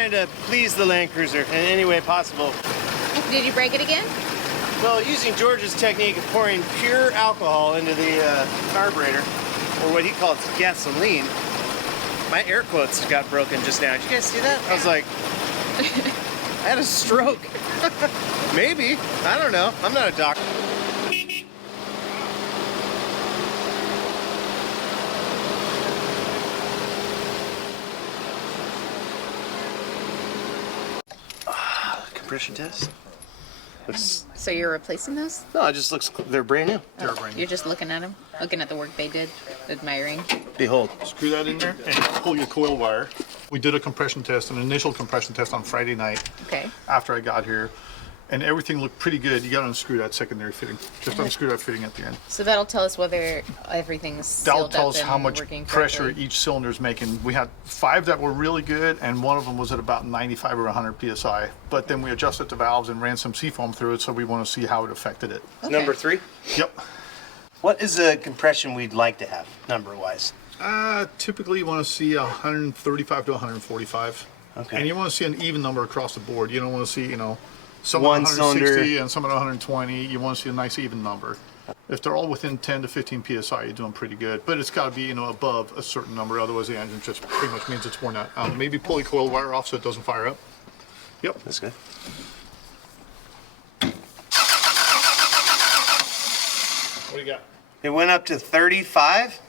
trying to please the Land Cruiser in any way possible. Did you break it again? Well, using George's technique of pouring pure alcohol into the carburetor, or what he calls gasoline, my air quotes got broken just now. Did you guys see that? I was like, I had a stroke. Maybe. I don't know. I'm not a doctor. Compression test. So you're replacing those? No, it just looks, they're brand new. Oh, you're just looking at them? Looking at the work they did? Admiring? Behold. Screw that in there and pull your coil wire. We did a compression test, an initial compression test on Friday night. Okay. After I got here. And everything looked pretty good. You got to unscrew that secondary fitting. Just unscrew that fitting at the end. So that'll tell us whether everything's sealed That'll up tell us and how much working pressure correctly. each cylinder is making. We had 5 that were really good, and one of them was at about 95 or 100 psi. But then we adjusted the valves and ran some seafoam through it, so we want to see how it affected it. Okay. Number 3. Yep. What is the compression we'd like to have, number-wise? Typically you want to see 135 to 145. Okay. And you want to see an even number across the board. You don't want to see, some One at 160 cylinder. and some at 120. You want to see a nice even number. If they're all within 10 to 15 psi, you're doing pretty good. But it's got to be, above a certain number. Otherwise, the engine just pretty much means it's worn out. Maybe pull the coil wire off so it doesn't fire up. Yep. That's good. What do you got? It went up to 35.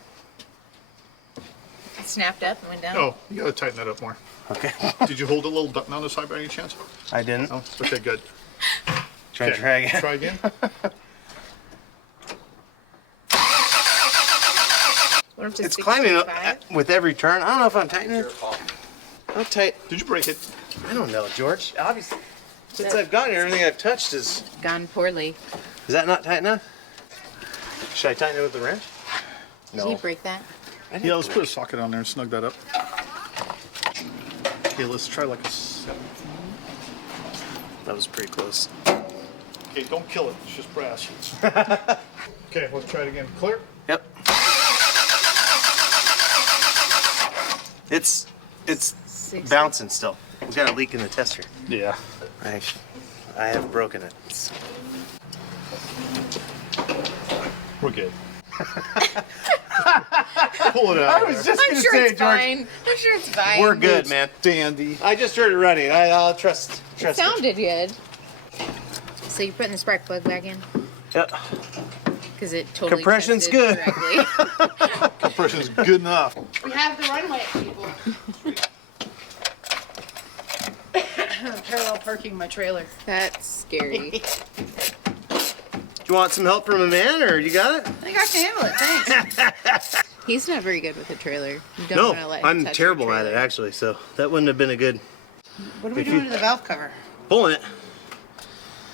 It snapped up and went down? Oh, you got to tighten that up more. Okay. Did you hold a little button on the side by any chance? I didn't. No? Okay, good. Try Okay, again. Try again. What if It's climbing up with every turn. I don't know if I'm tightening it. How tight? Did you break it? I don't know, George. Obviously, since I've gotten here, everything I've touched is... Gone poorly. Is that not tight enough? Should I tighten it with the wrench? Did he break that? Yeah, let's put a socket on there and snug that up. Okay, let's try like a 17. That was pretty close. Okay, don't kill it. It's just brass. Okay, let's try it again. Clear? Yep. It's 60. bouncing still. We've got a leak in the tester. Yeah. I have broken it. We're good. Pull it out. I was just I'm gonna sure say, it's George, fine. I'm sure it's fine. we're good, man. Dandy. I just heard it running. I'll trust It it. sounded good. So you're putting the spark plug back in? Yep. Because it totally Compression's tested good. correctly. Compression's good enough. We have the runway, people. Parallel parking my trailer. That's scary. Do you want some help from a man, or you got it? I think I can handle it, thanks. He's not very good with a trailer. You don't No, want to let him I'm touch your terrible at it, trailer. actually, so that wouldn't have been a good... What are we doing to the valve cover? Pulling it.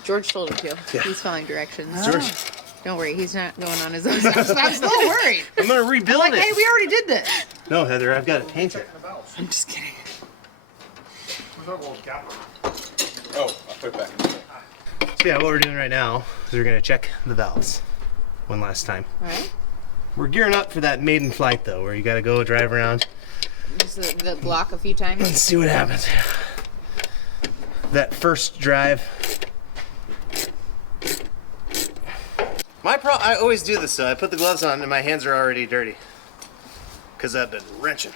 George told him to. Yeah. He's following directions. George, Don't worry, he's not going on his own. I was a little worried. I'm going to rebuild Like, it. hey, we already did this. No, Heather, I've got to paint it. I'm just kidding. Where's our little gap? Oh, I'll put it back in there. So yeah, what we're doing right now is we're going to check the valves one last time. All right. We're gearing up for that maiden flight, though, where you got to go drive around Just the block a few times. and see what happens. That first drive. I always do this, though. I put the gloves on and my hands are already dirty because I've been wrenching.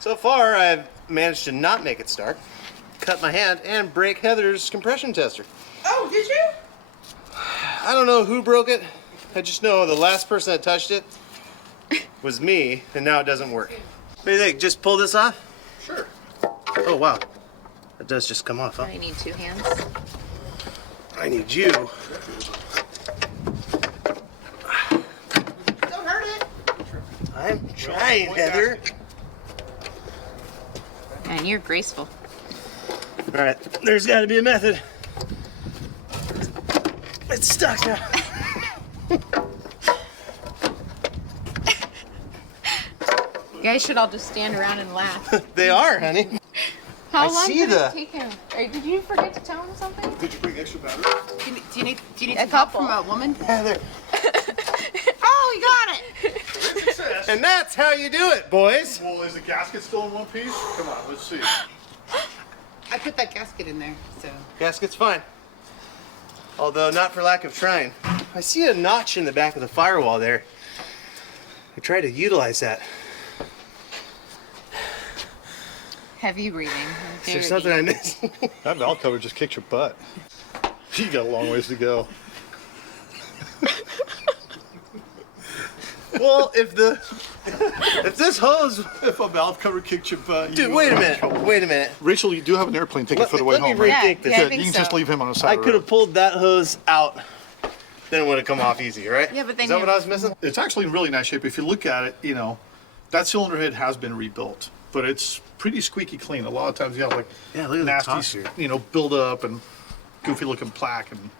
So far, I've managed to not make it start, cut my hand, and break Heather's compression tester. Oh, did you? I don't know who broke it. I just know the last person that touched it was me, and now it doesn't work. What do you think? Just pull this off? Sure. Oh, wow. It does just come off, huh? I need 2 hands. I need you. Don't hurt it. I'm trying, Heather. And you're graceful. All right, there's got to be a method. It's stuck now. You guys should all just stand around and laugh. They are, honey. How I long see did the- it take him? Or did you forget to tell him something? Did you bring extra battery? Do you need A some help couple. from a woman? Heather. Oh, you got it. And that's how you do it, boys. Well, is the gasket still in one piece? Come on, let's see. I put that gasket in there, so. Gasket's fine. Although not for lack of trying. I see a notch in the back of the firewall there. I try to utilize that. Heavy breathing. Is there something I missed? That valve cover just kicked your butt. You got a long ways to go. Well, if this hose, If a valve cover kicked your butt, dude, wait a minute. Rachel, you do have an airplane ticket for the way let me home, right? rethink this. Yeah, I Good. think You can so. just leave him on the side I of the could road. have pulled that hose out, then it would have come off easy, right? Yeah, but then is that you- what I was missing? It's actually in really nice shape. If you look at it, you know, that cylinder head has been rebuilt, but it's pretty squeaky clean. A lot of times you have like Yeah, look at the top nasty, here. you know, build up and goofy looking plaque and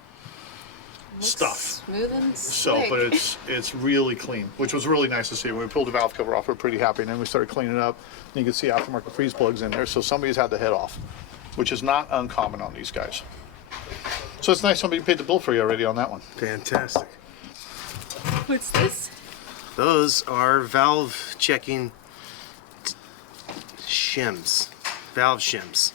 stuff. Smooth and So, slick. but it's really clean, which was really nice to see. When we pulled the valve cover off, we were pretty happy, and then we started cleaning it up. And you can see aftermarket freeze plugs in there, so somebody's had the head off, which is not uncommon on these guys. So it's nice somebody paid the bill for you already on that one. Fantastic. What's this? Those are valve checking shims, valve shims.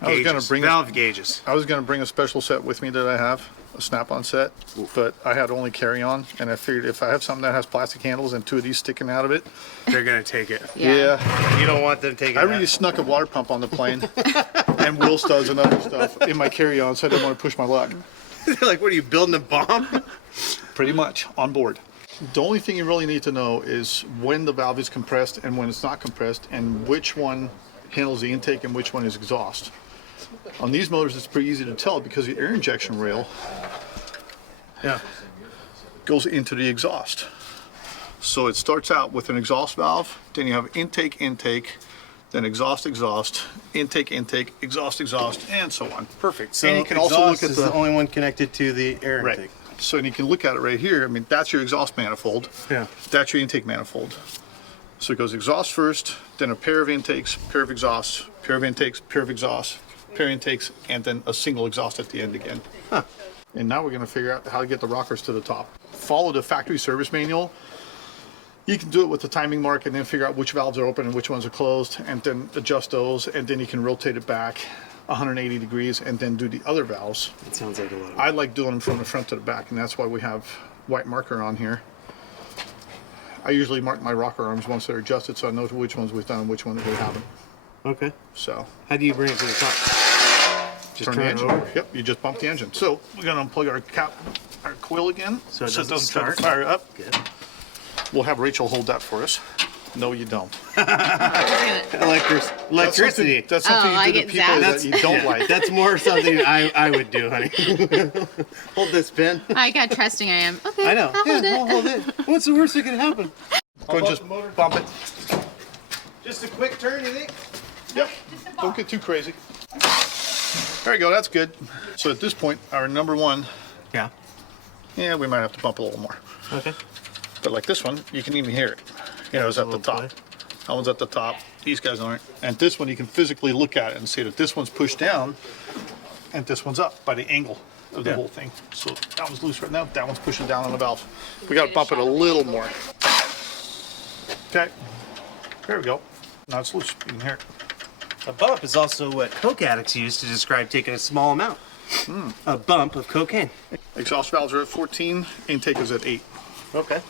I was gonna Gauges, bring valve gauges. I was gonna bring a special set with me that I have, a snap-on set, but I had only carry-on, and I figured if I have something that has plastic handles and 2 of these sticking out of it, They're gonna take it. Yeah. You don't want them taking I that. really snuck a water pump on the plane and wheel studs and other stuff in my carry-on, so I didn't want to push my luck. Like, what are you building a bomb? Pretty much on board. The only thing you really need to know is when the valve is compressed and when it's not compressed, and which one handles the intake and which one is exhaust. On these motors, it's pretty easy to tell because the air injection rail goes into the exhaust. So it starts out with an exhaust valve, then you have intake, then exhaust, intake, exhaust, and so on. Perfect. So And you can also look exhaust at is the- the only one connected to the air Right. intake. So and you can look at it right here. I mean, that's your exhaust manifold. Yeah. That's your intake manifold. So it goes exhaust first, then a pair of intakes, pair of exhausts, pair of intakes, pair of exhausts, pair of intakes, and then a single exhaust at the end again. And now we're going to figure out how to get the rockers to the top. Follow the factory service manual. You can do it with the timing mark and then figure out which valves are open and which ones are closed, and then adjust those, and then you can rotate it back 180 degrees and then do the other valves. That sounds like a lot. I like doing them from the front to the back, and that's why we have white marker on here. I usually mark my rocker arms once they're adjusted, so I know which ones we've done and which ones we haven't. Okay. So How do you bring it to the top? Just turn the turn it engine. over? Yep, you just bump the engine. So we're gonna unplug our coil again, So it it doesn't doesn't try to start? fire up. Good. We'll have Rachel hold that for us. No, you don't. Electricity. That's something Oh, I you do get to people zapped. that you don't like. That's more something I would do, honey. Hold this pin. I got trusting I am. Okay. I know. I'll hold it. I'll hold it. What's the worst that can happen? Go and just bump it. Just a quick turn, you think? Yep. Don't get too crazy. There you go. That's good. So at this point, our number one, Yeah. yeah, we might have to bump a little more. Okay. But like this one, you can even hear it. You know, it's at the top. play. That one's at the top. These guys aren't. And this one, you can physically look at it and see that this one's pushed down and this one's up by the angle of the Yeah. whole thing. So that one's loose right now. That one's pushing down on the valve. We got to bump it a little more. Okay. There we go. Now it's loose. You can hear it. A bump is also what coke addicts use to describe taking a small amount. A bump of cocaine. Exhaust valves are at 14. Intake is at 8. Okay.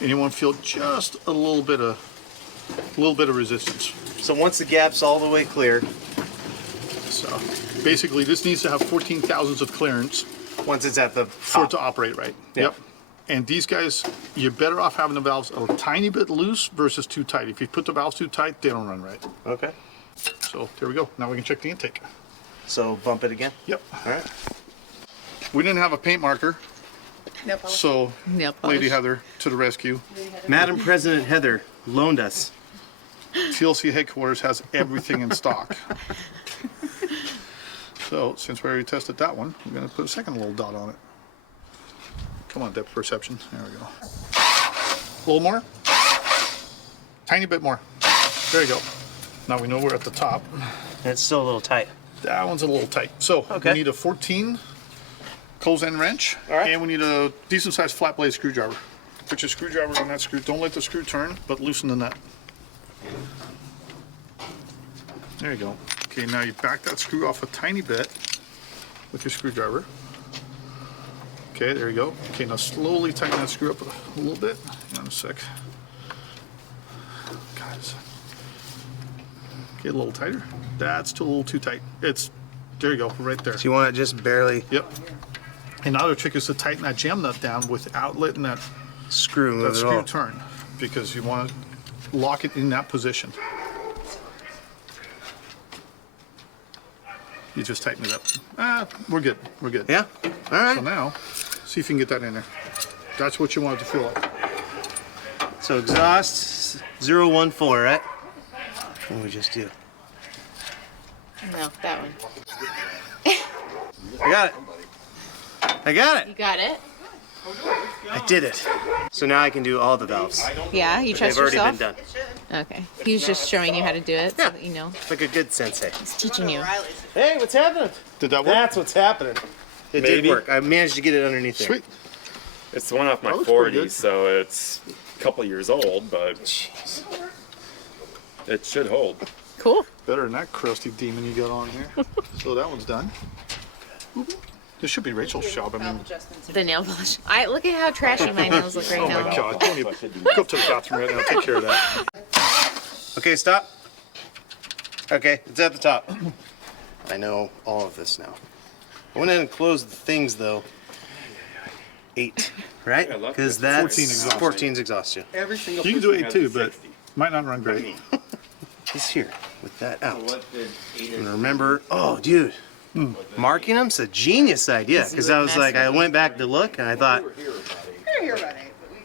And you want to feel just a little bit of resistance. So once the gap's all the way clear, So basically, this needs to have 14 thousandths of clearance once it's at the for it top. to operate right. Yeah. Yep. And these guys, you're better off having the valves a tiny bit loose versus too tight. If you put the valves too tight, they don't run right. Okay. So there we go. Now we can check the intake. So bump it again. Yep. All right. We didn't have a paint marker, No problem. so Nail polish. Lady Heather to the rescue. Madam President Heather loaned us. TLC headquarters has everything in stock. So since we already tested that one, we're going to put a second little dot on it. Come on, depth perception. There we go. A little more. Tiny bit more. There you go. Now we know we're at the top. And it's still a little tight. That one's a little tight. So Okay. we need a 14 close end wrench. All right. And we need a decent sized flat blade screwdriver. Put your screwdriver on that screw. Don't let the screw turn, but loosen the nut. There you go. Okay, now you back that screw off a tiny bit with your screwdriver. Okay, there you go. Okay, now slowly tighten that screw up a little bit. Hang on a sec. Guys. Okay, a little tighter. That's still a little too tight. There you go, right there. So you want it just barely Yep. And now the trick is to tighten that jam nut down without letting that screw move at screw all. turn, because you want to lock it in that position. You just tighten it up. We're good. We're good. Yeah? All right. So now, see if you can get that in there. That's what you want it to feel like. So exhaust 014, right? What do we just do? No, that one. I got it. I got You it. got it? I did it. So now I can do all the valves. Yeah, you They've trust already yourself? been done. Okay. He was just showing you how to do it so that you know. Like a good sensei. He's teaching you. Hey, what's happening? Did that work? That's what's happening. It did Maybe. work. I managed to get it underneath there. Sweet. It's the one off my That looks pretty good. 40s, so it's a couple years old, but it should hold. Cool. Better than that crusty demon you got on here. So that one's done. This should be Rachel's job. I mean, The nail polish. Look at how trashy my nails look right oh now. my God. Don't even go up to the bathroom right now. Take care of that. Okay, stop. Okay, it's at the top. I know all of this now. I went ahead and closed the things though. 8, right? Yeah, lucky Because that's that's 14 exhaust. 14's exhaust. Yeah. Every single You can do 8 too, but might not run great. Just here with that out. And remember, oh, dude, marking them's a genius idea. Because I was like, I went back to look and I thought,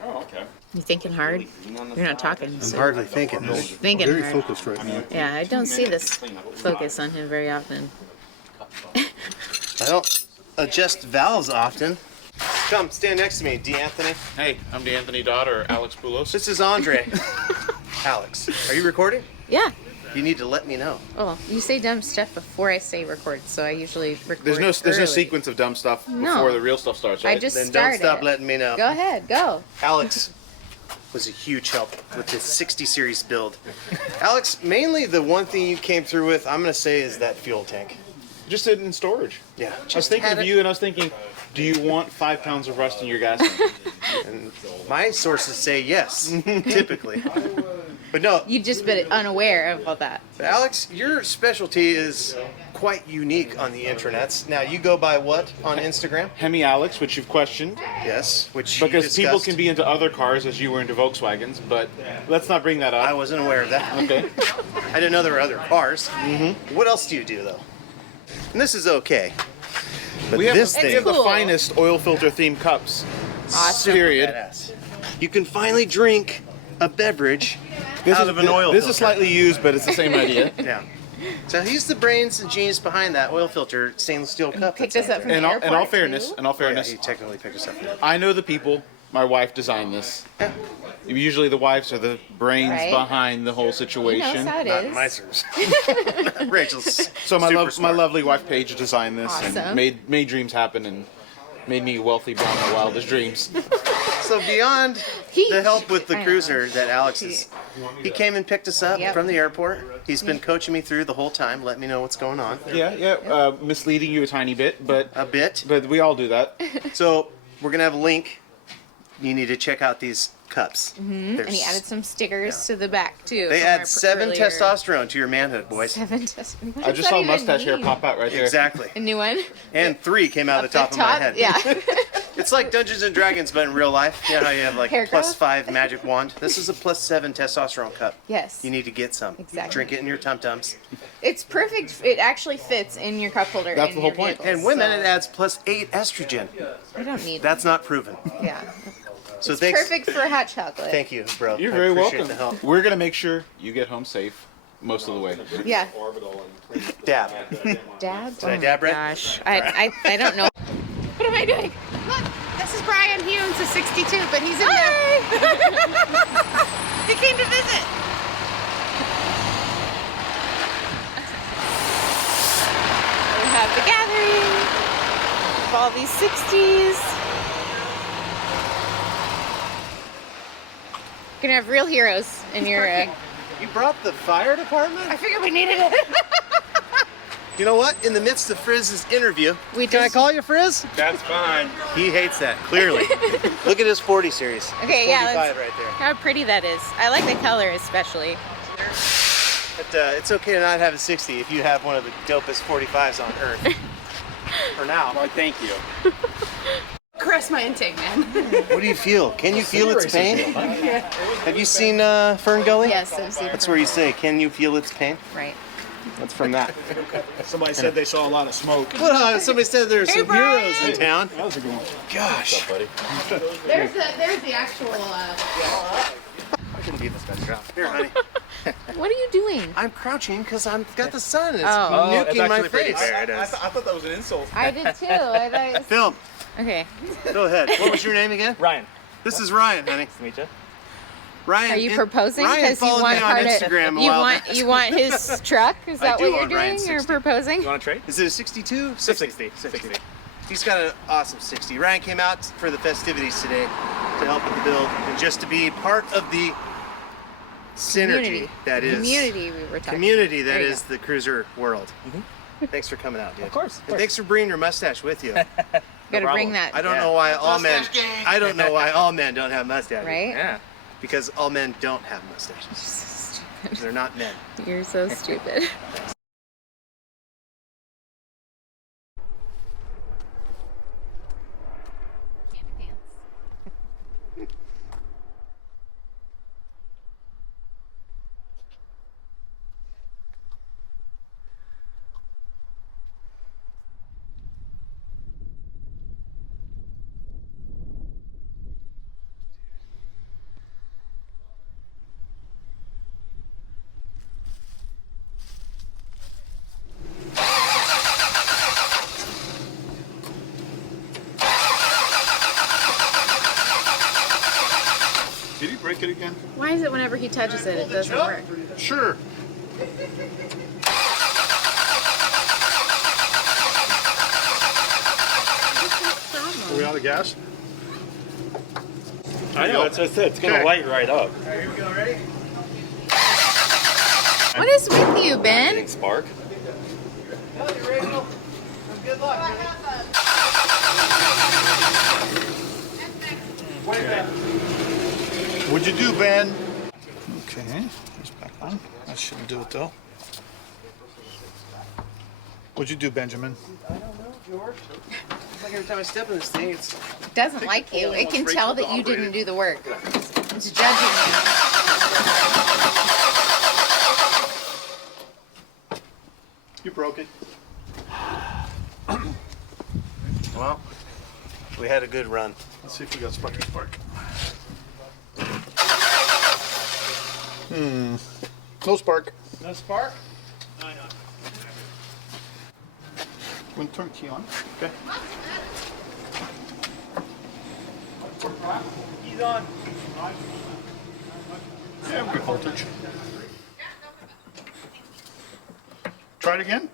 Oh, okay. You thinking hard? You're not talking. I'm So hardly thinking. thinking Very hard. focused right now. Yeah, I don't see this focus on him very often. I don't adjust valves often. Come, stand next to me, D'Anthony. Hey, I'm D'Anthony daughter, Alex Poulos. This is Andre. Alex, are you recording? Yeah. You need to let me know. Oh, you say dumb stuff before I say record, so I usually record. There's no early. sequence of dumb stuff No. before the real stuff starts, right? I just Then don't started. stop letting me know. Go ahead, go. Alex was a huge help with this 60 series build. Alex, mainly the one thing you came through with, I'm gonna say, is that fuel tank. Just sit in storage. Yeah. I was thinking of you and I was thinking, do you want 5 pounds of rust in your gas tank? And my sources say yes, typically. But no, You just been unaware of all that. Alex, your specialty is quite unique on the internets. Now, you go by what on Instagram? Hemi Alex, which you've questioned, Yes, which you because people discussed. can be into other cars as you were into Volkswagens, but let's not bring that I up. wasn't aware of that. Okay. I didn't know there were other cars. Mm-hmm. What else do you do, though? And this is okay. But We have, this we thing, have the Cool. finest oil filter themed cups. Awesome. Period. badass. You can finally drink a beverage out of an oil This filter. is slightly used, but it's the same idea. Yeah. So he's the brains and genius behind that oil filter stainless steel cup. Picked that's us out up from there. the airport. In all fairness, too. in all Oh, yeah, fairness, he technically picked us up from there. I know the people. My wife designed this. Yeah. Usually the wives are the brains Right. behind the whole He knows situation. how it Not is. my service. Rachel's So my super smart. lovely wife Paige designed this Awesome. and made dreams happen and made me wealthy beyond my wildest dreams. So beyond He- the help with the I know. cruiser that Alex is, he came and picked us up Yep. from the airport. He's been coaching me through the whole time, letting me know what's going on. Yeah. Misleading you a tiny bit, but A bit. we all do that. So we're gonna have a link. You need to check out these cups. And he added some stickers to the back too. They from add our 7 earlier- testosterone to your manhood, boys. 7 testosterone. What I does just that saw a even mustache hair mean? pop out right there. Exactly. A new one. And 3 came out of the top of my head. Yeah. It's like Dungeons and Dragons, but in real life. You know how you have like Hair growth? +5 magic wand? This is a +7 testosterone cup. Yes. You need to get some. Exactly. Drink it in your tum-tums. It's perfect. It actually fits in your cup holder. That's in the whole your point. vehicle, And women, so it adds +8 estrogen. I don't need. That's not proven. Yeah. So thanks. Perfect for hot chocolate. Thank you, bro. You're I very appreciate welcome. the help. We're gonna make sure you get home safe most of the way. Yeah. Dab. Dad? Did I dab right? Gosh, I don't know. What am I doing? Look, this is Brian. He owns a 62, but he's in there. He came to visit. We have the gathering of all these 60s. You're gonna have real heroes in your. You brought the fire department? I figured we needed it. You know what? In the midst of Frizz's interview, We can I just- call you Frizz? That's fine. He hates that, clearly. Look at his 40 series. Okay, His yeah, 45 right there. How pretty that is. I like the color especially. But it's okay to not have a 60 if you have one of the dopest 45s on earth. For now. Why, thank you. Caress my intake, man. What do you feel? Can you feel its pain? Have you seen Fern Gully? Yes, I've seen That's her. where you say, can you feel its pain? Right. That's from that. Somebody said they saw a lot of smoke. Well, somebody said there's Hey, some Brian! heroes in town. How's it going? Gosh. There's the actual. I couldn't beat this guy's job. Here, honey. What are you doing? I'm crouching because I've got the sun. It's Oh. nuking my face. I thought that was an insult. I did too. I thought. Film. Okay. Go ahead. What was your name again? Ryan, This is Ryan, honey. nice to meet you. Ryan. Are you proposing? Ryan Because you followed want me on part of Instagram a you while want back. you want his truck? Is I that do what you're want Ryan's doing? Or 60. proposing? You want to trade? Is it a 62? 60. He's got an awesome 60. Ryan came out for the festivities today to help with the build and just to be part of the synergy that is Community we were talking. community that There you is the cruiser world. Thanks for coming out, dude. Of course. And thanks for bringing your mustache with you. Got to bring that. I don't know why all men. I don't know why all men don't have mustaches. Right? Yeah. Because all men don't have mustaches. They're not men. You're so stupid. Did he break it again? Why is it whenever he touches it, it doesn't work? Sure. Are we out of gas? I know, that's what I said. It's going to Okay. light right up. Alright, here we go. Ready? What is with you, Ben? Spark. No, you ready? Good luck. What'd you do, Ben? Okay, he's back on. That shouldn't do it though. What'd you do, Benjamin? I don't know, George. It's like every time I step in this thing, it's It doesn't like you. It can tell that you didn't do the work. It's judging You broke it. well. We had a good run. Let's see if we got spark. No spark. No spark? When turn key on. Okay. He's on. Yeah, good voltage. Try it again.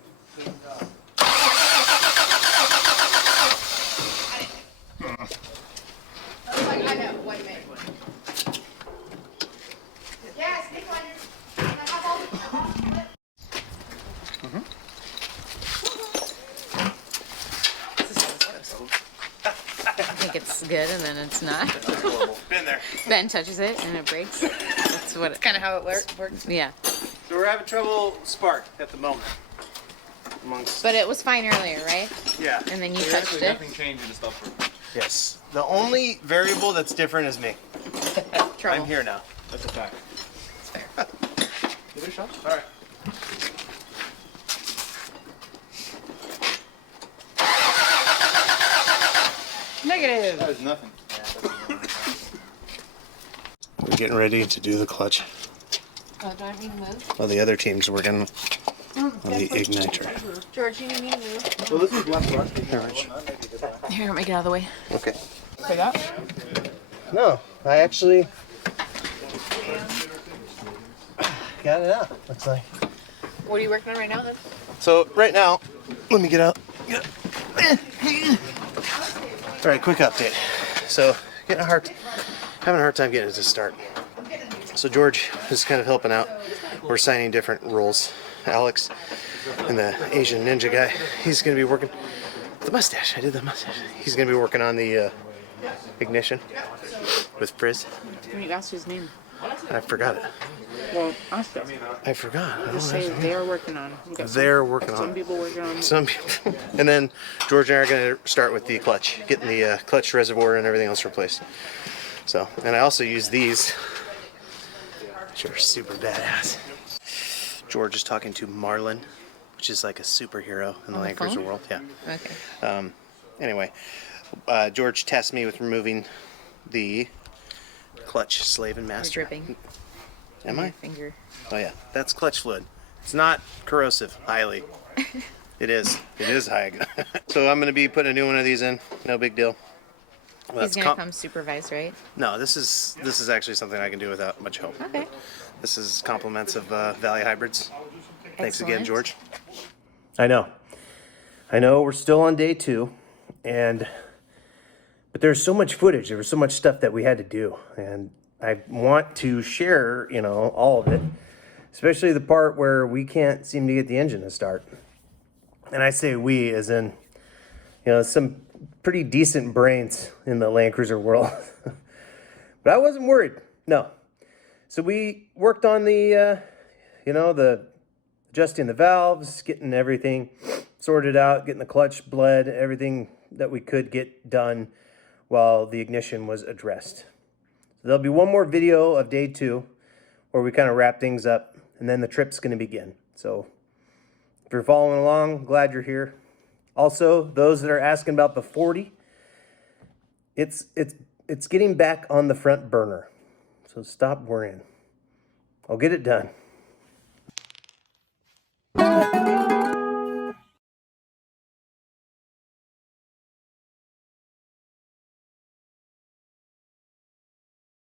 I know. Wait a minute. Yes, I think it's good and then it's not. Been there. Ben touches it and it breaks. That's what it, kind of how it works. yeah. So we're having trouble spark at the moment. Amongst But it was fine earlier, right? yeah. And then you touched it. Nothing changed in stuff. Yes. The only variable that's different is me. Trouble. I'm here now. That's a fact. It's fair. Give it a shot. All right. Negative. That is nothing. We're getting ready to do the clutch. Oh, do I need to move? Well, the other team's working on the igniter. George, you need me to move? Well, this is left rust. Here, let me get out of the way. Okay. Say that? No, I actually got it out. Looks like. What are you working on right now then? So right now, let me get out. All right, quick update. So having a hard time getting it to start. So George is kind of helping out. We're signing different roles. Alex And the Asian ninja guy, he's gonna be working the mustache. I did the mustache. He's gonna be working on the ignition with Frizz. When you asked his name. I forgot it. Well, ask them. I forgot. I don't Just know. say they're working on. You got They're working on some it. people working on. Some people. And then George and I are going to start with the clutch, getting the clutch reservoir and everything else replaced. So, and I also use these, which are super badass. George is talking to Marlin, which is like a superhero in the On the Land Cruiser phone? world. Yeah. Okay. Anyway, George tasked me with removing the clutch slave and You're master. dripping. Am Your I? finger. Oh yeah, that's clutch fluid. It's not corrosive, highly. It is. It is high. So I'm gonna be putting a new one of these in. No big deal. Well, He's gonna come supervise, right? No, this is actually something I can do without much help. Okay. This is compliments of Valley Hybrids. Thanks again, Excellent. George. I know. We're still on day 2, but there's so much footage. There was so much stuff that we had to do, and I want to share, all of it, especially the part where we can't seem to get the engine to start. And I say we as in, some pretty decent brains in the Land Cruiser world. But I wasn't worried. No. So we worked on the adjusting the valves, getting everything sorted out, getting the clutch bled, everything that we could get done while the ignition was addressed. So there'll be one more video of day 2 where we kind of wrap things up, and then the trip's going to begin. So if you're following along, glad you're here. Also, those that are asking about the 40, it's getting back on the front burner. So stop worrying. I'll get it done.